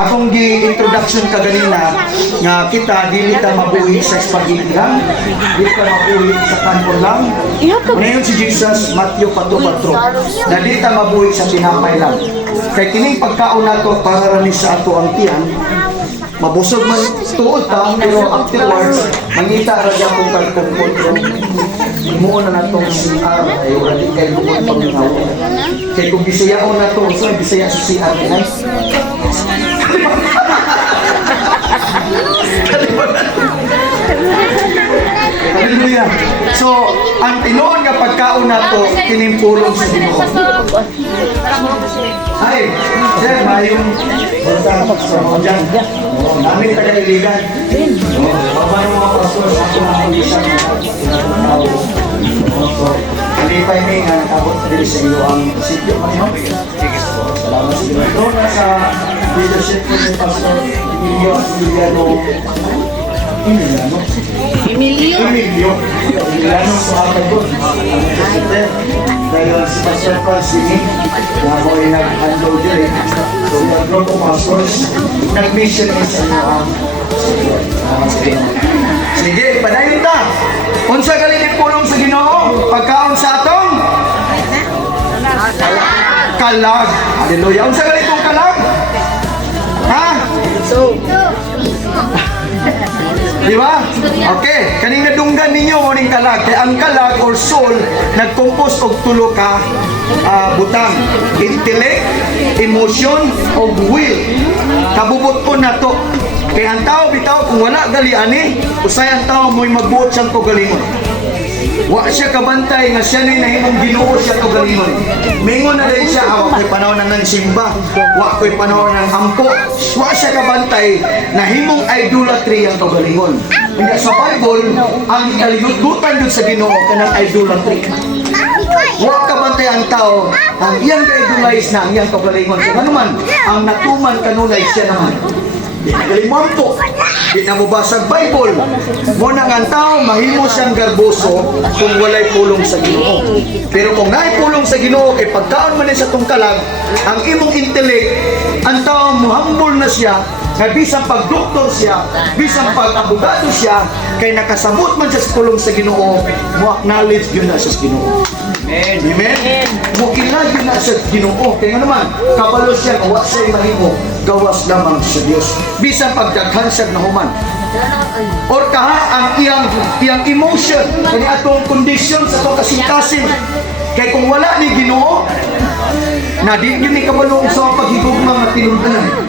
Akong gi-introduction ka ganina nga kita dili ta mabuhi sa spaghetti lang, dili ta mabuhi sa kanpon lang. Ngayon si Jesus, Matthew 4:4. Na dili ta mabuhi sa tinapay lang. Kay kining pagkaon nato para rani sa ato ang tiyan, mabusog man tuod ta, pero afterwards mangita ra gyud kung kagkumpon mo na natong CR ay wala kay lumon paglingaw. Kay kung bisayaon nato, so bisaya sa CR guys. Hallelujah. So, ang tinuon nga pagkaon nato kinimpulong sa Ginoo. Ay, sir, mayong basta sa mga dyan. Namin taga-iligan. Paano mga pastor sa ato ng pulisan? So, kalipay may nga nakabot din sa iyo ang sityo. Salamat sa iyo. Ito na sa leadership ko ni Pastor Emilio sa akin ko. Dahil si Pastor Francine na ako ay nag-handle din. So, yung group of pastors, nag-mission din sa inyo ang sige, padayon ta. Unsa galing pulong sa Ginoo? Pagkaon sa atong kalag. Hallelujah. Unsa galing kong kalag? Ha? So, di ba? Okay, kaning nadunggan ninyo mo ning kalag. Kaya ang kalag or soul nagkompose og tulo ka butang: intellect, emotion, o will. Kabubot-on na to. Kaya ang tao bitaw kung wala gali ani, usay ang tao mo'y magbuot siyang kagalingon. Wa siya kabantay nga siya ni nahimong Ginoo siya kagalingon. Mingon na rin siya, wa ko'y panahon ng simba, wa ko'y panahon ng hampo. Wa siya kabantay nahimong idolatry ang kagalingon. Kaya sa Bible, ang kalimutan dun sa Ginoo kanang idolatry. Wa kabantay ang tao, ang iyang ka-idolize na ang iyang kagalingon. Kung ano man, ang natuman kanunay siya naman. Di na galimampo, di na mabasag Bible. Muna nga ang tao, mahimo siyang garboso kung walay pulong sa Ginoo. Pero kung naay pulong sa Ginoo, kay pagkaon man sa tungkalag, ang imong intellect, ang tao mo humble na siya, kay bisang pag-doktor siya, bisang pag-abogado siya, kay nakasamot man siya sa pulong sa Ginoo, mo acknowledge yun na sa Ginoo. Amen. Amen. Mo kilala yun na sa Ginoo. Kaya naman, kabalo siya, gawa siya mahimo, gawas lamang sa Dios. Bisang pagdaghan siya na human. Or kaha ang iyang emotion, kani atong condition sa itong kasintasin. Kaya kung wala ni Ginoo, na di yun ni kabalong sa paghigugma nga tinundan.